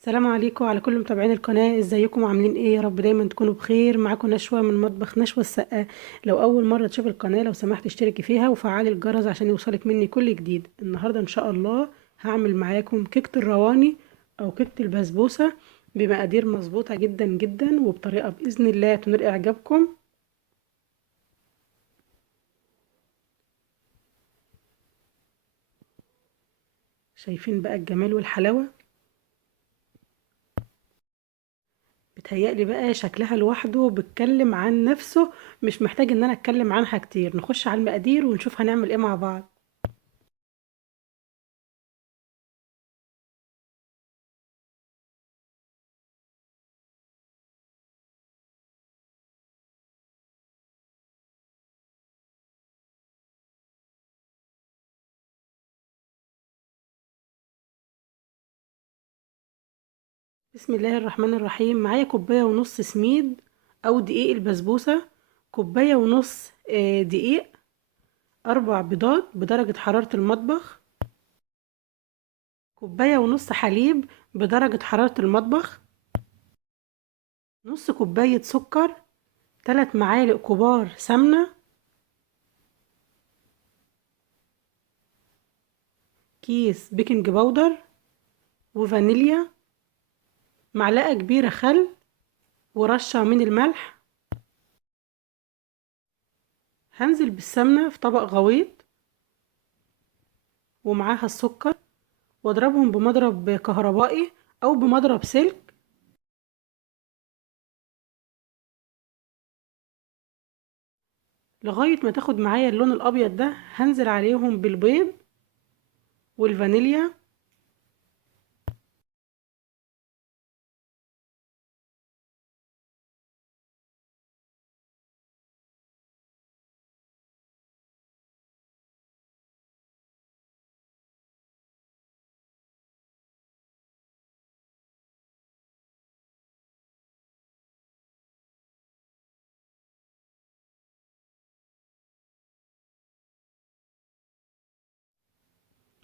السلام عليكم وعلى كل متابعين القناة، ازيكم عاملين ايه؟ يا رب دايما تكونوا بخير. معاكم نشوة من مطبخ نشوة السقا. لو اول مرة تشوف القناة لو سمحت اشتركي فيها وفعلي الجرس عشان يوصلك مني كل جديد. النهاردة ان شاء الله هعمل معاكم كيكة الرواني او كيكة البسبوسة بمقادير مظبوطة جدا جدا وبطريقة بإذن الله تنال اعجابكم. شايفين بقى الجمال والحلاوة؟ بتهيألي بقى شكلها لوحده بيتكلم عن نفسه، مش محتاج ان انا اتكلم عنها كتير. نخش على المقادير ونشوف هنعمل ايه مع بعض. بسم الله الرحمن الرحيم. معايا كوباية ونص سميد او دقيق البسبوسة، كوباية ونص دقيق، 4 بيضات بدرجة حرارة المطبخ، كوباية ونص حليب بدرجة حرارة المطبخ، نص كوباية سكر، 3 معالق كبار سمنة، كيس بيكنج باودر وفانيليا، معلقة كبيرة خل، ورشة من الملح. هنزل بالسمنة في طبق غويط ومعاها السكر واضربهم بمضرب كهربائي او بمضرب سلك لغاية ما تاخد معايا اللون الابيض ده. هنزل عليهم بالبيض والفانيليا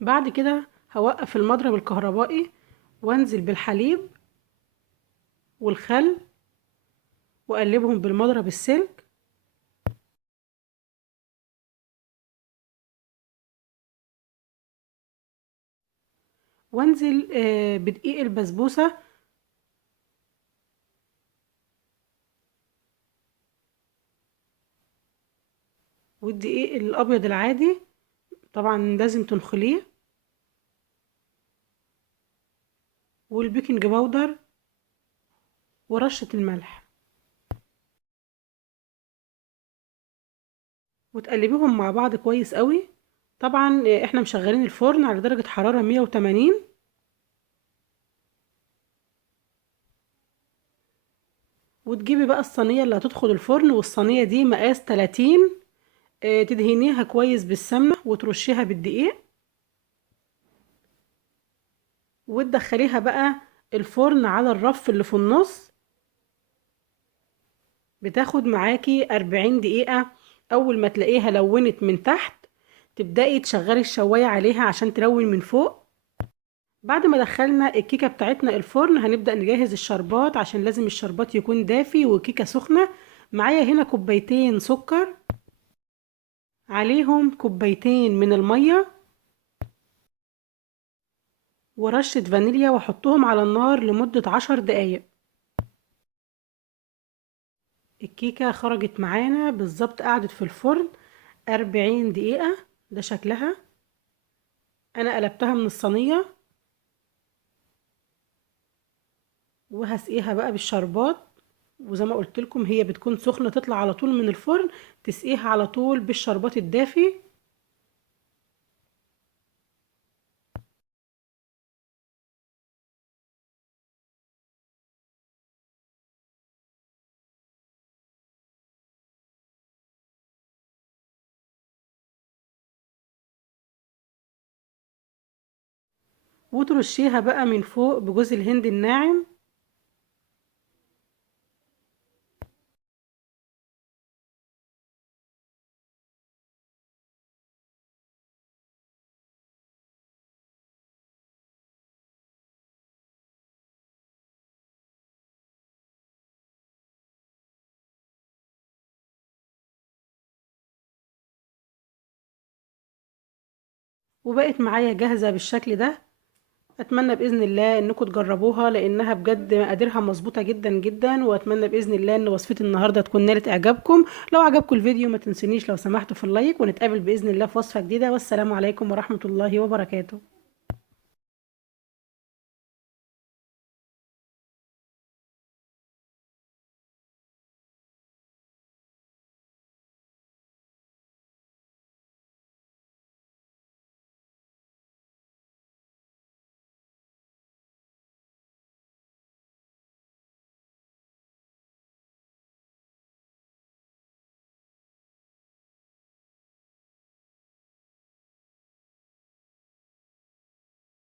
بعد كده هوقف المضرب الكهربائي وانزل بالحليب والخل واقلبهم بالمضرب السلك، وانزل بدقيق البسبوسة والدقيق الابيض العادي، طبعا لازم تنخليه، والبيكنج باودر ورشة الملح، وتقلبيهم مع بعض كويس قوي. طبعا احنا مشغلين الفرن على درجة حرارة 180. وتجيبي بقى الصينية اللي هتدخل الفرن، والصينية دي مقاس 30. تدهنيها كويس بالسمنة وترشيها بالدقيق وتدخليها بقى الفرن على الرف اللي في النص. بتاخد معاكي 40 دقيقة. أول ما تلاقيها لونت من تحت تبدأي تشغلي الشواية عليها عشان تلون من فوق. بعد ما دخلنا الكيكة بتاعتنا الفرن هنبدأ نجهز الشربات، عشان لازم الشربات يكون دافي وكيكة سخنة. معايا هنا كوبايتين سكر، عليهم كوبايتين من المية ورشة فانيليا، واحطهم على النار لمدة 10 دقايق. الكيكة خرجت معانا بالظبط، قعدت في الفرن 40 دقيقة. ده شكلها. انا قلبتها من الصينية وهسقيها بقى بالشربات. وزي ما قلت لكم هي بتكون سخنة، تطلع على طول من الفرن تسقيها على طول بالشربات الدافي. وترشيها بقى من فوق بجوز الهند الناعم. وبقت معايا جاهزة بالشكل ده. اتمنى باذن الله انكم تجربوها لانها بجد مقاديرها مظبوطه جدا جدا، واتمنى باذن الله ان وصفتي النهارده تكون نالت اعجابكم. لو عجبكم الفيديو ما تنسونيش لو سمحتوا في اللايك، ونتقابل باذن الله في وصفه جديده، والسلام عليكم ورحمه الله وبركاته.